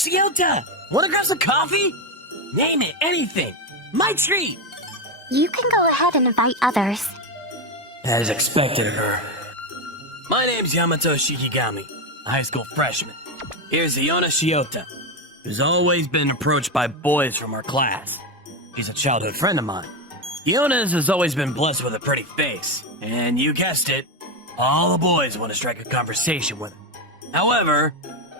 Shiota! Wanna grab some coffee? Name it, anything. My treat! You can go ahead and invite others. As expected of her. My name's Yamato Shikigami, a high school freshman. Here's Iona Shiota, who's always been approached by boys from our class. He's a childhood friend of mine. Iona's has always been blessed with a pretty face, and you guessed it, all the boys want to strike a conversation with her. However,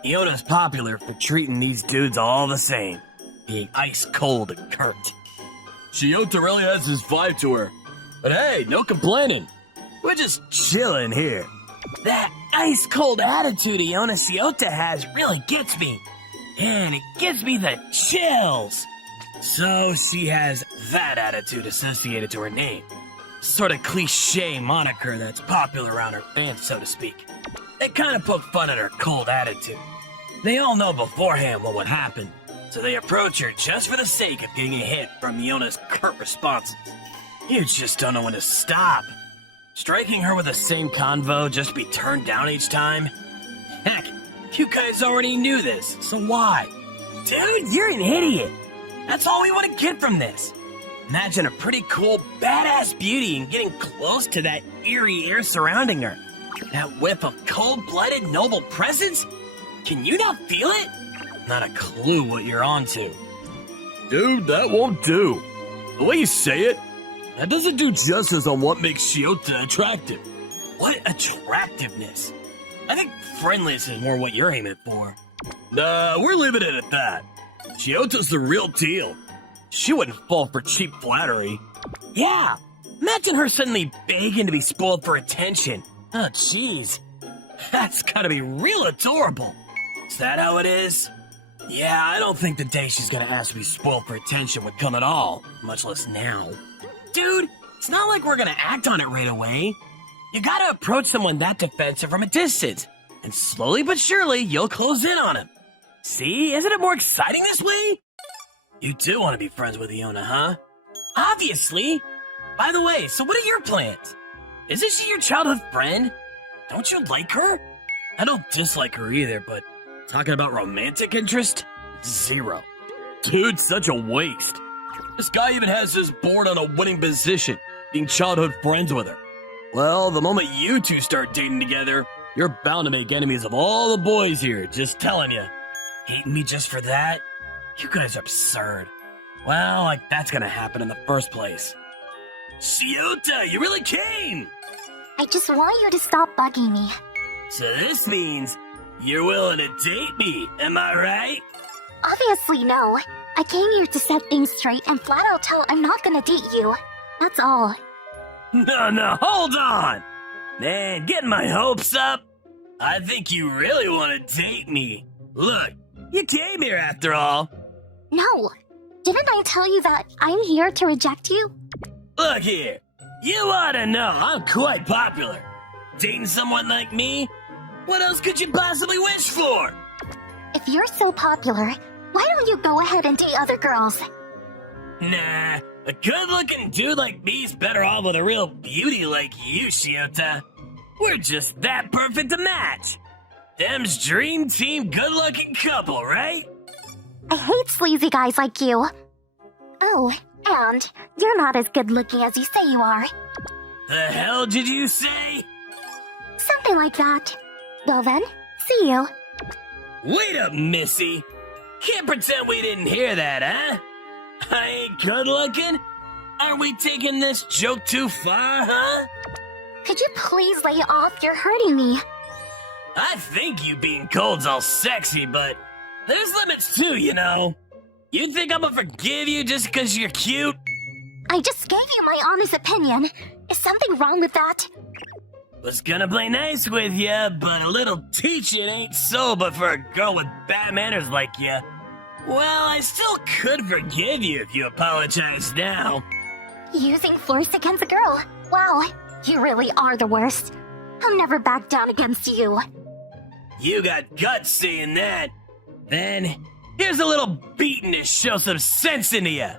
Iona's popular for treating these dudes all the same, being ice cold and curt. Shiota really has this vibe to her, but hey, no complaining. We're just chilling here. That ice cold attitude Iona Shiota has really gets me, and it gives me the chills. So she has that attitude associated to her name. Sort of cliche moniker that's popular around her fans, so to speak. They kind of poke fun at her cold attitude. They all know beforehand what would happen, so they approach her just for the sake of getting a hit from Iona's curt responses. You just don't know when to stop. Striking her with the same convo just to be turned down each time? Heck, you guys already knew this, so why? Dude, you're an idiot. That's all we want to get from this. Imagine a pretty cool, badass beauty and getting close to that eerie air surrounding her. That whiff of cold-blooded, noble presence? Can you not feel it? Not a clue what you're onto. Dude, that won't do. The way you say it, that doesn't do justice on what makes Shiota attractive. What attractiveness? I think friendliness is more what you're aiming for. Nah, we're leaving it at that. Shiota's the real deal. She wouldn't fall for cheap flattery. Yeah, imagine her suddenly begging to be spoiled for attention. Oh, jeez. That's gotta be real adorable. Is that how it is? Yeah, I don't think the day she's gonna ask to be spoiled for attention would come at all, much less now. Dude, it's not like we're gonna act on it right away. You gotta approach someone that defensive from a distance, and slowly but surely, you'll close in on him. See, isn't it more exciting this way? You do want to be friends with Iona, huh? Obviously! By the way, so what are your plans? Isn't she your childhood friend? Don't you like her? I don't dislike her either, but talking about romantic interest? Zero. Dude, such a waste. This guy even has his board on a winning position, being childhood friends with her. Well, the moment you two start dating together, you're bound to make enemies of all the boys here, just telling you. Hating me just for that? You guys are absurd. Well, like that's gonna happen in the first place. Shiota, you really came! I just want you to stop bugging me. So this means you're willing to date me, am I right? Obviously, no. I came here to set things straight and flat out tell I'm not gonna date you. That's all. No, hold on! Man, getting my hopes up? I think you really want to date me. Look, you came here after all. No. Didn't I tell you that I'm here to reject you? Look here, you ought to know I'm quite popular. Dating someone like me? What else could you possibly wish for? If you're so popular, why don't you go ahead and date other girls? Nah, a good-looking dude like me's better off with a real beauty like you, Shiota. We're just that perfect a match. Them's dream team good-looking couple, right? I hate sleazy guys like you. Oh, and you're not as good looking as you say you are. The hell did you say? Something like that. Well then, see you. Wait up, Missy. Can't pretend we didn't hear that, huh? I ain't good looking? Are we taking this joke too far, huh? Could you please lay off? You're hurting me. I think you being cold's all sexy, but there's limits too, you know. You think I'm gonna forgive you just because you're cute? I just gave you my honest opinion. Is something wrong with that? Was gonna play nice with ya, but a little teaching ain't so but for a girl with bad manners like ya. Well, I still could forgive you if you apologize now. Using force against a girl? Wow, you really are the worst. I'll never back down against you. You got guts saying that. Then, here's a little beating to show some sense into ya.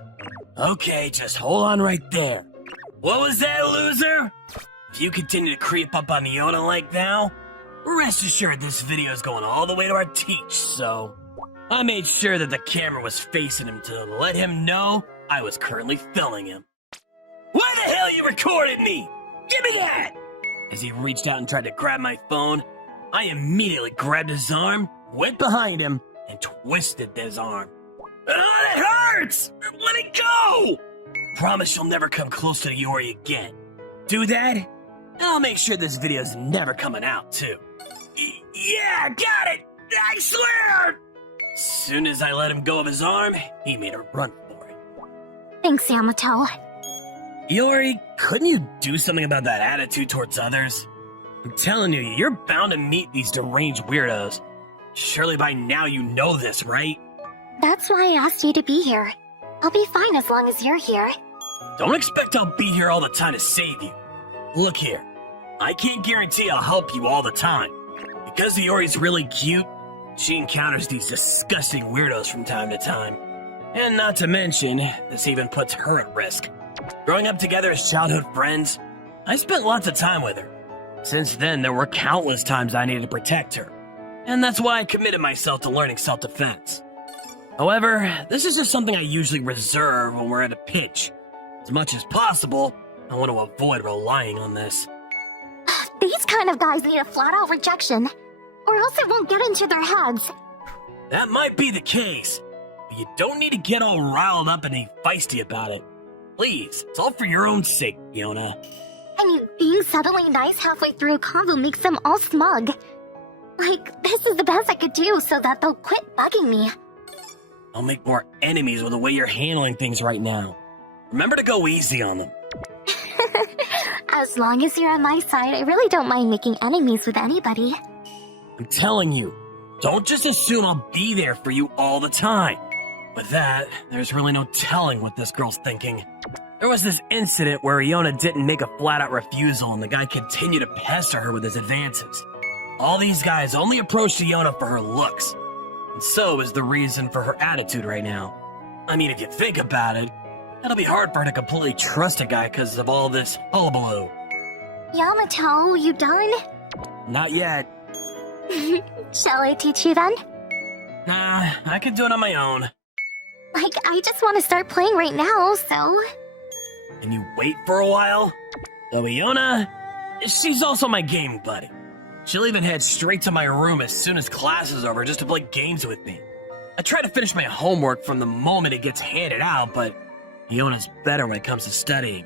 Okay, just hold on right there. What was that, loser? If you continue to creep up on Iona like now, rest assured this video is going all the way to our teach, so I made sure that the camera was facing him to let him know I was currently filming him. Why the hell you recorded me? Give me that! As he reached out and tried to grab my phone, I immediately grabbed his arm, went behind him, and twisted his arm. Oh, that hurts! Let it go! Promise you'll never come close to Yori again. Do that, and I'll make sure this video's never coming out, too. Yeah, got it! I swear! Soon as I let him go of his arm, he made a run for it. Thanks, Yamato. Yori, couldn't you do something about that attitude towards others? I'm telling you, you're bound to meet these deranged weirdos. Surely by now you know this, right? That's why I asked you to be here. I'll be fine as long as you're here. Don't expect I'll be here all the time to save you. Look here, I can't guarantee I'll help you all the time. Because Yori's really cute, she encounters these disgusting weirdos from time to time. And not to mention, this even puts her at risk. Growing up together as childhood friends, I spent lots of time with her. Since then, there were countless times I needed to protect her. And that's why I committed myself to learning self-defense. However, this is just something I usually reserve when we're at a pinch. As much as possible, I want to avoid relying on this. These kind of guys need a flat-out rejection, or else it won't get into their heads. That might be the case, but you don't need to get all riled up and be feisty about it. Please, it's all for your own sake, Fiona. I mean, being suddenly nice halfway through a convo makes them all smug. Like, this is the best I could do so that they'll quit bugging me. I'll make more enemies with the way you're handling things right now. Remember to go easy on them. As long as you're on my side, I really don't mind making enemies with anybody. I'm telling you, don't just assume I'll be there for you all the time. With that, there's really no telling what this girl's thinking. There was this incident where Iona didn't make a flat-out refusal and the guy continued to pester her with his advances. All these guys only approached Iona for her looks. And so is the reason for her attitude right now. I mean, if you think about it, it'll be hard for her to completely trust a guy because of all this hullabaloo. Yamato, you done? Not yet. Shall I teach you then? Nah, I can do it on my own. Like, I just want to start playing right now, so... Can you wait for a while? Though Iona, she's also my gaming buddy. She'll even head straight to my room as soon as class is over just to play games with me. I try to finish my homework from the moment it gets handed out, but Iona's better when it comes to studying.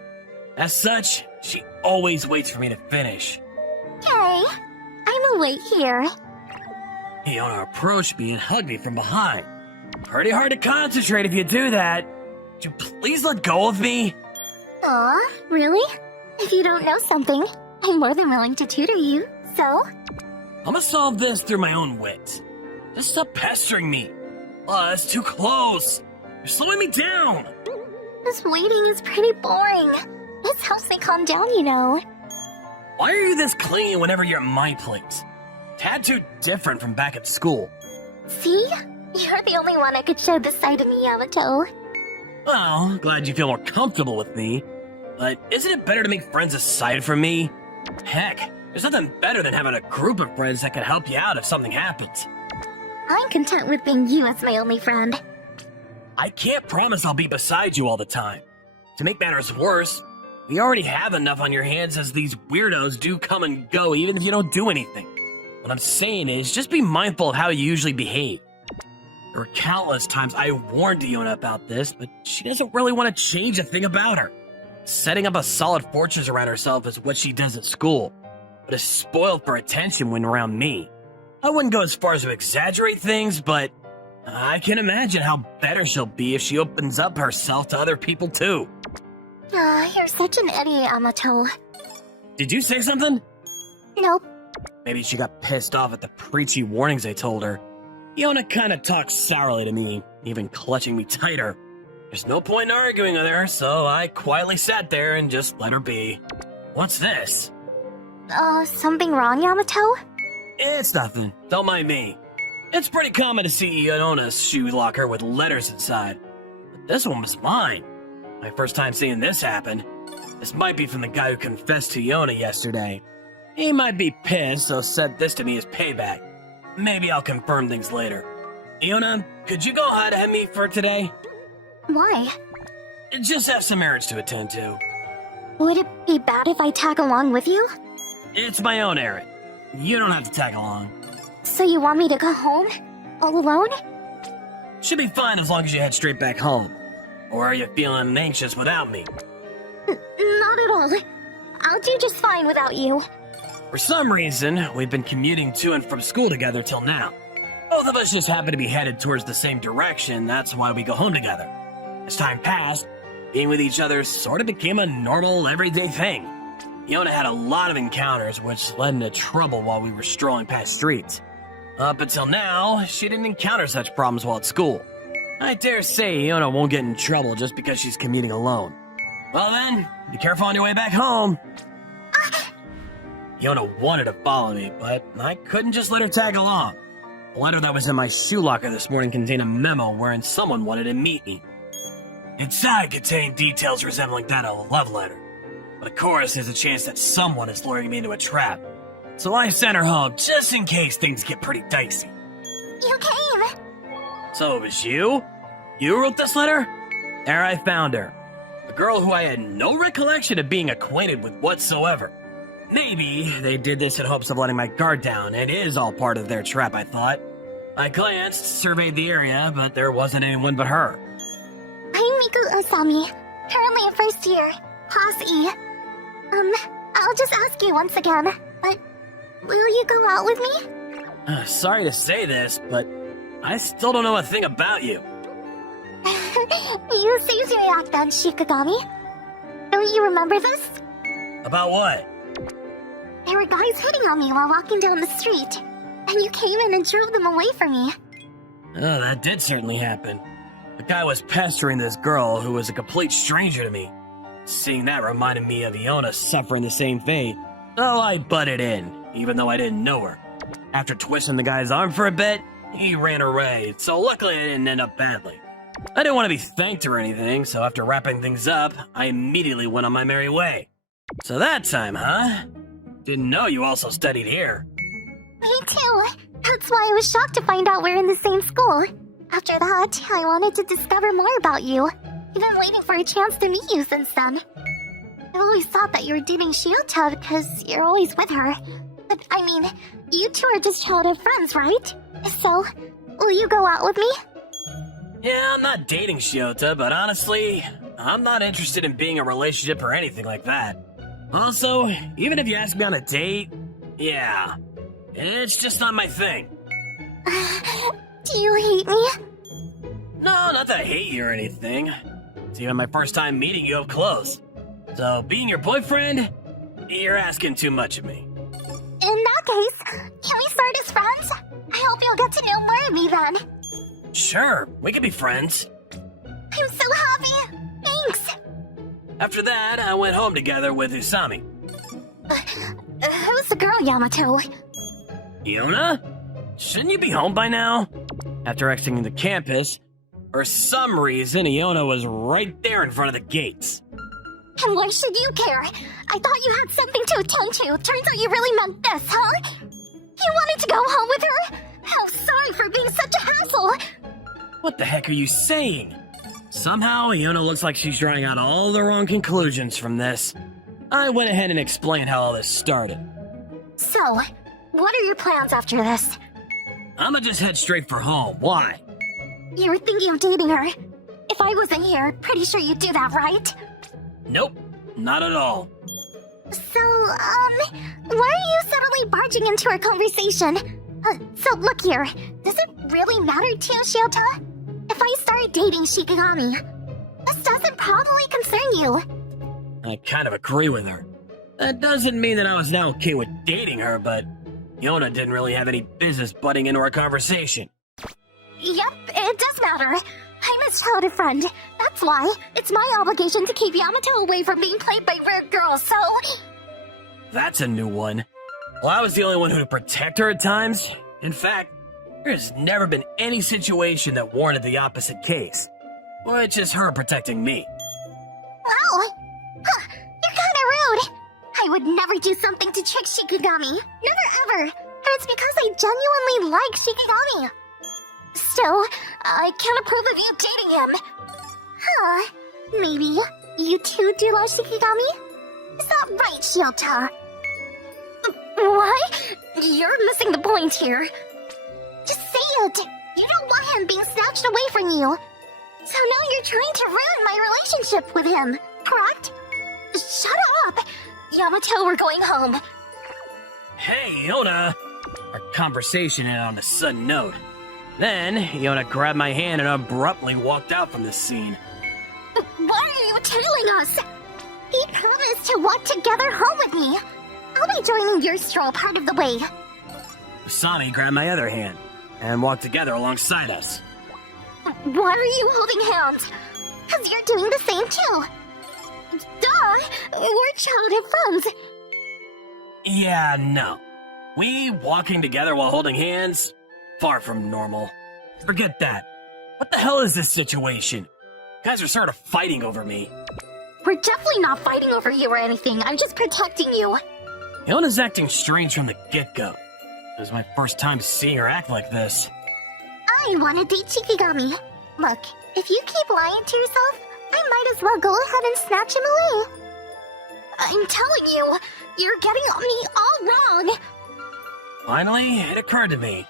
As such, she always waits for me to finish. Okay, I'm awake here. Iona approached me and hugged me from behind. Pretty hard to concentrate if you do that. Would you please let go of me? Aw, really? If you don't know something, I'm more than willing to tutor you, so? I'm gonna solve this through my own wits. Just stop pestering me. It's too close. You're slowing me down. This waiting is pretty boring. This helps me calm down, you know. Why are you this clingy whenever you're at my place? Tad too different from back at school. See? You're the only one I could show this side of me, Yamato. Well, glad you feel more comfortable with me. But isn't it better to make friends aside from me? Heck, there's nothing better than having a group of friends that can help you out if something happens. I'm content with being you as my only friend. I can't promise I'll be beside you all the time. To make matters worse, we already have enough on your hands as these weirdos do come and go even if you don't do anything. What I'm saying is, just be mindful of how you usually behave. There were countless times I warned Iona about this, but she doesn't really want to change a thing about her. Setting up a solid fortress around herself is what she does at school, but is spoiled for attention when around me. I wouldn't go as far as to exaggerate things, but I can imagine how better she'll be if she opens up herself to other people too. You're such an idiot, Yamato. Did you say something? Nope. Maybe she got pissed off at the preachy warnings I told her. Iona kind of talked sourly to me, even clutching me tighter. There's no point in arguing with her, so I quietly sat there and just let her be. What's this? Something wrong, Yamato? It's nothing. Don't mind me. It's pretty common to see Iona's shoe locker with letters inside. But this one was mine. My first time seeing this happen. This might be from the guy who confessed to Iona yesterday. He might be pissed, so sent this to me as payback. Maybe I'll confirm things later. Iona, could you go ahead of me for today? Why? Just have some errands to attend to. Would it be bad if I tag along with you? It's my own errand. You don't have to tag along. So you want me to go home? All alone? Should be fine as long as you head straight back home. Or are you feeling anxious without me? Not at all. I'll do just fine without you. For some reason, we've been commuting to and from school together till now. Both of us just happen to be headed towards the same direction, that's why we go home together. As time passed, being with each other sort of became a normal, everyday thing. Iona had a lot of encounters, which led into trouble while we were strolling past streets. Up until now, she didn't encounter such problems while at school. I dare say Iona won't get in trouble just because she's commuting alone. Well then, be careful on your way back home. Iona wanted to follow me, but I couldn't just let her tag along. The letter that was in my shoe locker this morning contained a memo wherein someone wanted to meet me. Inside contained details resembling that of a love letter. But of course, there's a chance that someone is luring me into a trap. So I sent her home just in case things get pretty dicey. You came! So it was you? You wrote this letter? There I found her. A girl who I had no recollection of being acquainted with whatsoever. Maybe they did this in hopes of letting my guard down. It is all part of their trap, I thought. I glanced, surveyed the area, but there wasn't anyone but her. I'm Miku Osami, currently in first year, Class E. I'll just ask you once again, but will you go out with me? Sorry to say this, but I still don't know a thing about you. You seem to react then, Shikigami. Don't you remember this? About what? There were guys hitting on me while walking down the street, and you came in and drove them away from me. Oh, that did certainly happen. The guy was pestering this girl who was a complete stranger to me. Seeing that reminded me of Iona suffering the same fate, so I butted in, even though I didn't know her. After twisting the guy's arm for a bit, he ran away, so luckily I didn't end up badly. I didn't want to be thanked or anything, so after wrapping things up, I immediately went on my merry way. So that time, huh? Didn't know you also studied here. Me too. That's why I was shocked to find out we're in the same school. After that, I wanted to discover more about you. I've been waiting for a chance to meet you since then. I've always thought that you were dating Shiota because you're always with her. But, I mean, you two are just childhood friends, right? So, will you go out with me? Yeah, I'm not dating Shiota, but honestly, I'm not interested in being in a relationship or anything like that. Also, even if you ask me on a date, yeah, it's just not my thing. Do you hate me? No, not that I hate you or anything. It's even my first time meeting you up close. So, being your boyfriend, you're asking too much of me. In that case, can we start as friends? I hope you'll get to know more of me then. Sure, we can be friends. I'm so happy. Thanks. After that, I went home together with Usami. Who's the girl, Yamato? Iona? Shouldn't you be home by now? After exiting the campus, for some reason, Iona was right there in front of the gates. And why should you care? I thought you had something to attend to. Turns out you really meant this, huh? You wanted to go home with her? How sorry for being such a hassle. What the heck are you saying? Somehow, Iona looks like she's drawing out all the wrong conclusions from this. I went ahead and explained how all this started. So, what are your plans after this? I'ma just head straight for home. Why? You were thinking of dating her. If I wasn't here, pretty sure you'd do that, right? Nope, not at all. So, why are you suddenly barging into our conversation? So look here, does it really matter to you, Shiota? If I start dating Shikigami, this doesn't probably concern you. I kind of agree with her. That doesn't mean that I was now okay with dating her, but Iona didn't really have any business butting into our conversation. Yep, it does matter. I'm his childhood friend. That's why. It's my obligation to keep Yamato away from being played by weird girls, so... That's a new one. Well, I was the only one who would protect her at times. In fact, there's never been any situation that warranted the opposite case, which is her protecting me. Wow! Huh, you're kinda rude. I would never do something to trick Shikigami. Never ever. And it's because I genuinely like Shikigami. Still, I can't approve of you dating him. Huh. Maybe you too do love Shikigami? Is that right, Shiota? What? You're missing the point here. Just say it. You don't want him being snatched away from you. So now you're trying to ruin my relationship with him, correct? Shut up! Yamato, we're going home. Hey, Iona! Our conversation ended on a sudden note. Then, Iona grabbed my hand and abruptly walked out from the scene. Why are you tailing us? He promised to walk together home with me. I'll be joining your stroll part of the way. Usami grabbed my other hand and walked together alongside us. Why are you holding hands? Because you're doing the same too. Duh! We're childhood friends. Yeah, no. We walking together while holding hands? Far from normal. Forget that. What the hell is this situation? You guys are sort of fighting over me. We're definitely not fighting over you or anything. I'm just protecting you. Iona's acting strange from the get-go. It was my first time seeing her act like this. I want to date Shikigami. Look, if you keep lying to yourself, I might as well go ahead and snatch him away. I'm telling you, you're getting me all wrong. Finally, it occurred to me.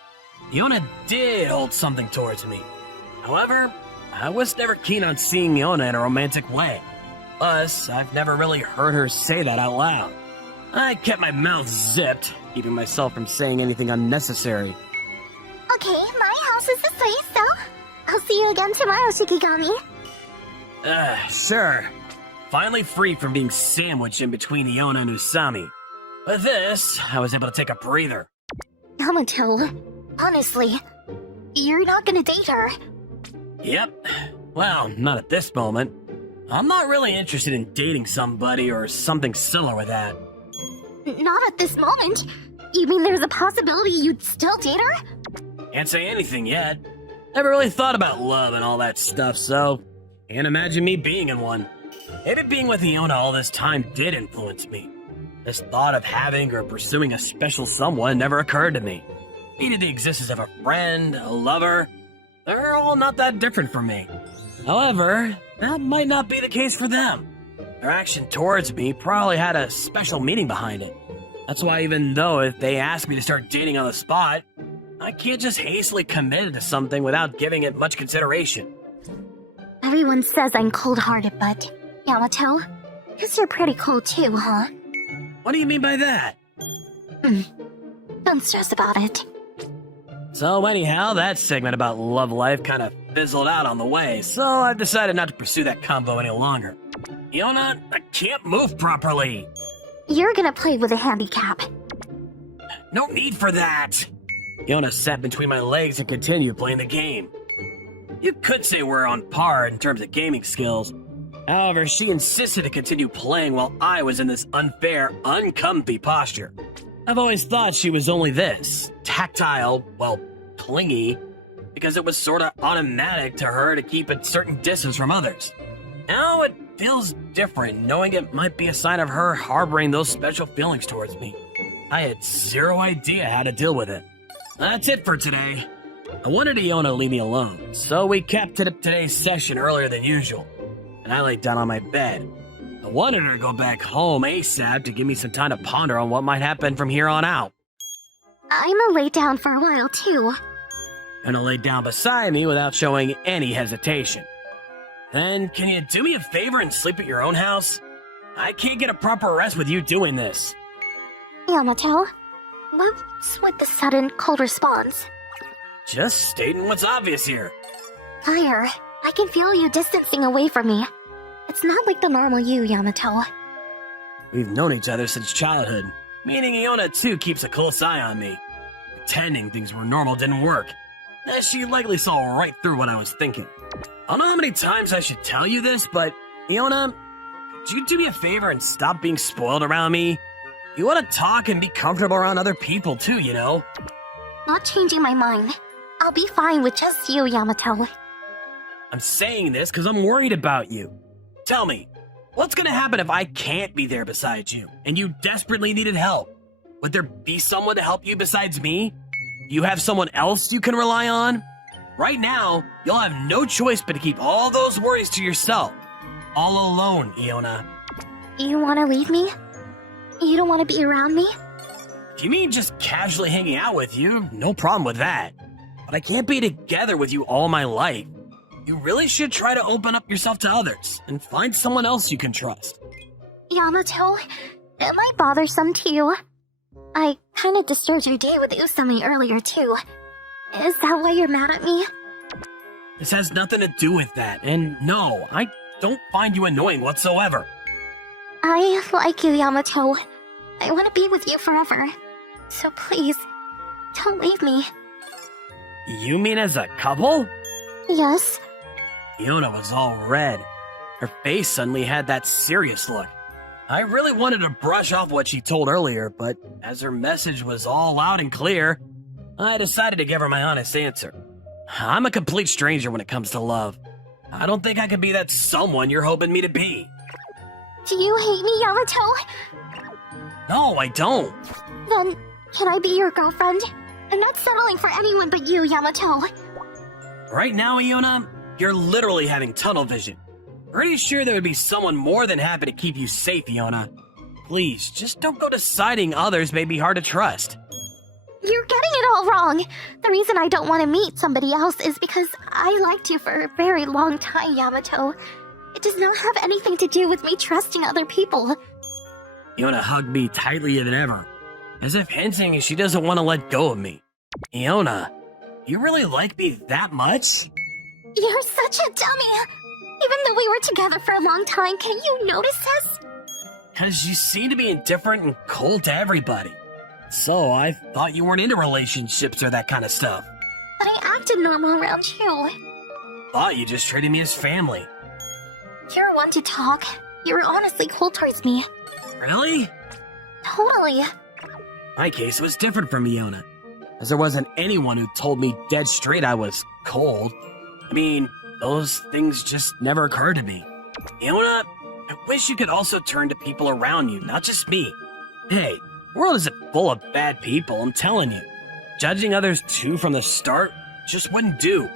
Iona did hold something towards me. However, I was never keen on seeing Iona in a romantic way. Plus, I've never really heard her say that out loud. I kept my mouth zipped, keeping myself from saying anything unnecessary. Okay, my house is this way, so I'll see you again tomorrow, Shikigami. Sure. Finally free from being sandwiched in between Iona and Usami. With this, I was able to take a breather. Yamato, honestly, you're not gonna date her. Yep. Well, not at this moment. I'm not really interested in dating somebody or something similar with that. Not at this moment. You mean there's a possibility you'd still date her? Can't say anything yet. Never really thought about love and all that stuff, so can't imagine me being in one. Maybe being with Iona all this time did influence me. This thought of having or pursuing a special someone never occurred to me. Needed the existence of a friend, a lover. They're all not that different from me. However, that might not be the case for them. Their action towards me probably had a special meaning behind it. That's why even though if they ask me to start dating on the spot, I can't just hastily commit to something without giving it much consideration. Everyone says I'm cold-hearted, but Yamato, guess you're pretty cold too, huh? What do you mean by that? Don't stress about it. So anyhow, that segment about love life kind of fizzled out on the way, so I've decided not to pursue that combo any longer. Iona, I can't move properly. You're gonna play with a handicap. No need for that. Iona sat between my legs and continued playing the game. You could say we're on par in terms of gaming skills. However, she insisted to continue playing while I was in this unfair, uncomfy posture. I've always thought she was only this, tactile, well, clingy, because it was sort of automatic to her to keep a certain distance from others. Now it feels different, knowing it might be a sign of her harboring those special feelings towards me. I had zero idea how to deal with it. That's it for today. I wanted Iona to leave me alone, so we kept today's session earlier than usual, and I laid down on my bed. I wanted her to go back home ASAP to give me some time to ponder on what might happen from here on out. I'ma lay down for a while too. Gonna lay down beside me without showing any hesitation. Then, can you do me a favor and sleep at your own house? I can't get a proper rest with you doing this. Yamato, what's with the sudden cold response? Just stating what's obvious here. Fire, I can feel you distancing away from me. It's not like the normal you, Yamato. We've known each other since childhood, meaning Iona too keeps a close eye on me. Pretending things were normal didn't work, as she likely saw right through what I was thinking. I don't know how many times I should tell you this, but Iona, could you do me a favor and stop being spoiled around me? You want to talk and be comfortable around other people too, you know? Not changing my mind. I'll be fine with just you, Yamato. I'm saying this because I'm worried about you. Tell me, what's gonna happen if I can't be there beside you, and you desperately needed help? Would there be someone to help you besides me? Do you have someone else you can rely on? Right now, you'll have no choice but to keep all those worries to yourself. All alone, Iona. You want to leave me? You don't want to be around me? If you mean just casually hanging out with you, no problem with that. But I can't be together with you all my life. You really should try to open up yourself to others and find someone else you can trust. Yamato, am I bothersome to you? I kind of disturbed your day with Usami earlier, too. Is that why you're mad at me? This has nothing to do with that, and no, I don't find you annoying whatsoever. I like you, Yamato. I want to be with you forever. So please, don't leave me. You mean as a couple? Yes. Iona was all red. Her face suddenly had that serious look. I really wanted to brush off what she told earlier, but as her message was all loud and clear, I decided to give her my honest answer. I'm a complete stranger when it comes to love. I don't think I could be that someone you're hoping me to be. Do you hate me, Yamato? No, I don't. Then, can I be your girlfriend? I'm not settling for anyone but you, Yamato. Right now, Iona, you're literally having tunnel vision. Pretty sure there would be someone more than happy to keep you safe, Iona. Please, just don't go deciding others may be hard to trust. You're getting it all wrong. The reason I don't want to meet somebody else is because I liked you for a very long time, Yamato. It does not have anything to do with me trusting other people. Iona hugged me tightly than ever, as if hinting she doesn't want to let go of me. Iona, you really like me that much? You're such a dummy. Even though we were together for a long time, can you notice this? Because you seem to be indifferent and cold to everybody. So I thought you weren't into relationships or that kind of stuff. But I acted normal around you. Thought you just treated me as family. You're one to talk. You were honestly cold towards me. Really? Totally. My case was different from Iona, as there wasn't anyone who told me dead straight I was cold. I mean, those things just never occurred to me. Iona, I wish you could also turn to people around you, not just me. Hey, the world isn't full of bad people, I'm telling you. Judging others too from the start just wouldn't do.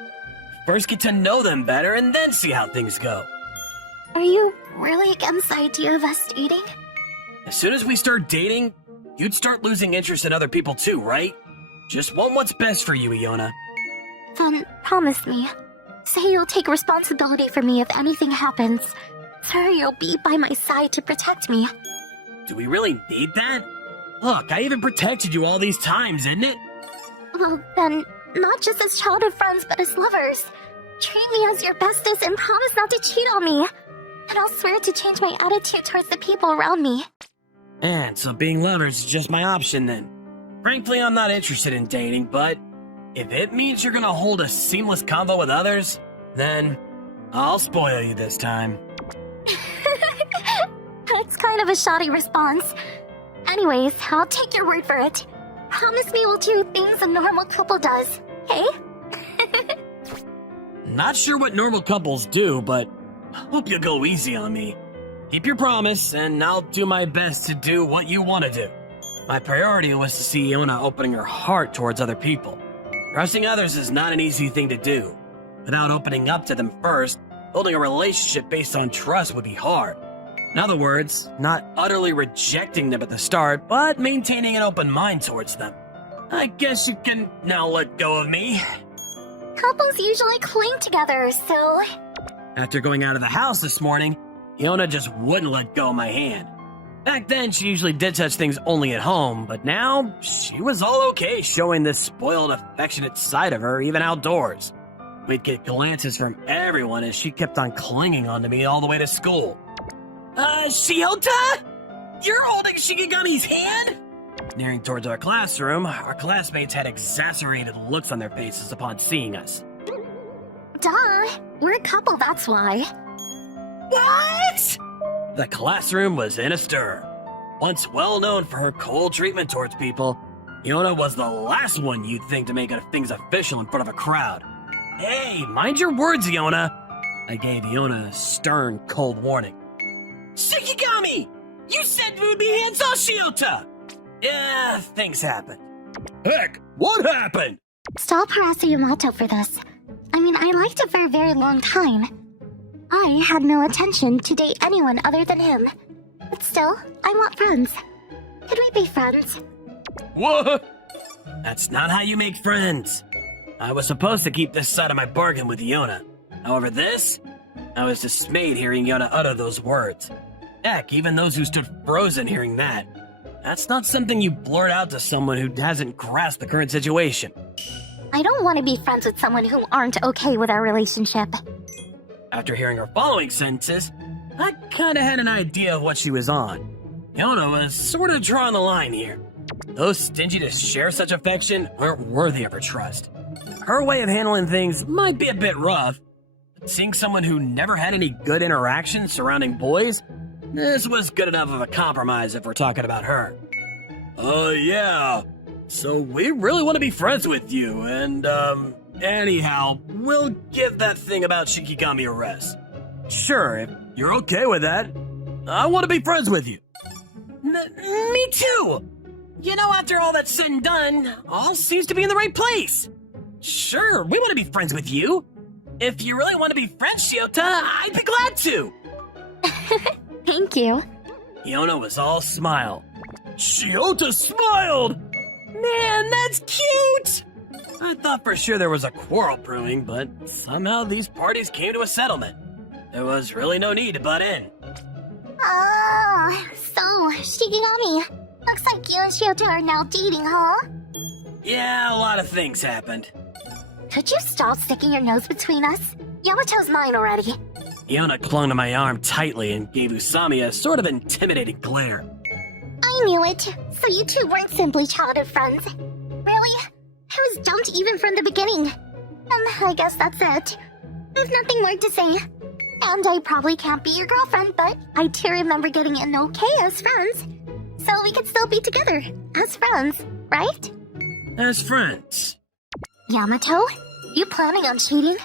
First get to know them better and then see how things go. Are you really against the idea of us dating? As soon as we start dating, you'd start losing interest in other people too, right? Just want what's best for you, Iona. Then promise me. Say you'll take responsibility for me if anything happens. Swear you'll be by my side to protect me. Do we really need that? Look, I even protected you all these times, isn't it? Well, then, not just as childhood friends, but as lovers. Treat me as your bestest and promise not to cheat on me. And I'll swear to change my attitude towards the people around me. And so being lovers is just my option then. Frankly, I'm not interested in dating, but if it means you're gonna hold a seamless convo with others, then I'll spoil you this time. That's kind of a shoddy response. Anyways, I'll take your word for it. Promise me we'll do things a normal couple does, okay? Not sure what normal couples do, but hope you'll go easy on me. Keep your promise, and I'll do my best to do what you want to do. My priority was to see Iona opening her heart towards other people. Trusting others is not an easy thing to do. Without opening up to them first, building a relationship based on trust would be hard. In other words, not utterly rejecting them at the start, but maintaining an open mind towards them. I guess you can now let go of me. Couples usually cling together, so... After going out of the house this morning, Iona just wouldn't let go of my hand. Back then, she usually did such things only at home, but now, she was all okay showing this spoiled, affectionate side of her even outdoors. We'd get glances from everyone as she kept on clinging onto me all the way to school. Shiota? You're holding Shikigami's hand? Nearing towards our classroom, our classmates had exasperated looks on their faces upon seeing us. Duh, we're a couple, that's why. What? The classroom was in a stir. Once well known for her cold treatment towards people, Iona was the last one you'd think to make things official in front of a crowd. Hey, mind your words, Iona! I gave Iona a stern, cold warning. Shikigami! You said we would be hands-off, Shiota! Yeah, things happened. Heck, what happened? Stop harassing Yamato for this. I liked it for a very long time. I had no intention to date anyone other than him. But still, I want friends. Could we be friends? What? That's not how you make friends. I was supposed to keep this side of my bargain with Iona. However, I was dismayed hearing Iona utter those words. Heck, even those who stood frozen hearing that. That's not something you blurt out to someone who hasn't grasped the current situation. I don't want to be friends with someone who aren't okay with our relationship. After hearing her following sentences, I kinda had an idea of what she was on. Iona was sort of drawing the line here. Those stingy to share such affection aren't worthy of her trust. Her way of handling things might be a bit rough, but seeing someone who never had any good interactions surrounding boys, this was good enough of a compromise if we're talking about her. Yeah. So we really want to be friends with you, and, anyhow, we'll give that thing about Shikigami a rest. Sure, if you're okay with that, I want to be friends with you. Me too! You know, after all that's said and done, all seems to be in the right place. Sure, we want to be friends with you. If you really want to be friends, Shiota, I'd be glad to. Thank you. Iona was all smile. Shiota smiled! Man, that's cute! I thought for sure there was a quarrel brewing, but somehow these parties came to a settlement. There was really no need to butt in. Oh, so, Shikigami, looks like you and Shiota are now dating, huh? Yeah, a lot of things happened. Could you stop sticking your nose between us? Yamato's mine already. Iona clung to my arm tightly and gave Usami a sort of intimidating glare. I knew it. So you two weren't simply childhood friends. Really? I was dumped even from the beginning. I guess that's it. I have nothing more to say. And I probably can't be your girlfriend, but I do remember getting an okay as friends. So we could still be together, as friends, right? As friends. Yamato, you planning on cheating?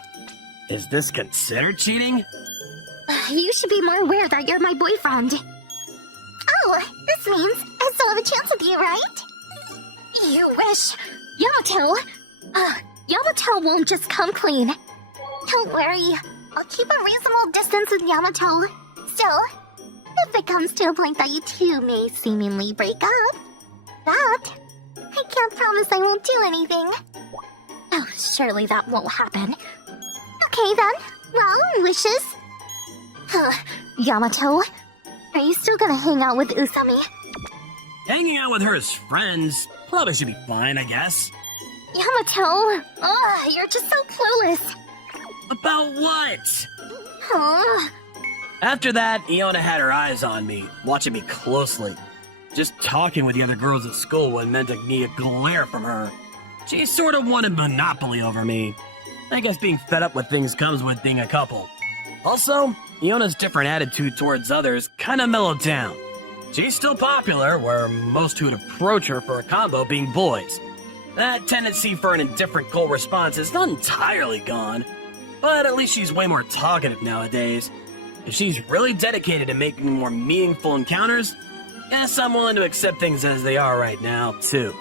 Is this considered cheating? You should be more aware that you're my boyfriend. Oh, this means I still have a chance with you, right? You wish. Yamato! Yamato won't just come clean. Don't worry, I'll keep a reasonable distance with Yamato. Still, if it comes to a point that you two may seemingly break up, I can't promise I won't do anything. Oh, surely that won't happen. Okay then, well, wishes. Yamato, are you still gonna hang out with Usami? Hanging out with her as friends probably should be fine, I guess. Yamato, you're just so clueless. About what? Oh. After that, Iona had her eyes on me, watching me closely. Just talking with the other girls at school wasn't meant to need a glare from her. She sort of wanted monopoly over me. I guess being fed up with things comes with being a couple. Also, Iona's different attitude towards others kind of mellowed down. She's still popular, where most who'd approach her for a combo being boys. That tendency for an indifferent cold response is not entirely gone, but at least she's way more talkative nowadays. If she's really dedicated to making more meaningful encounters, guess I'm willing to accept things as they are right now, too.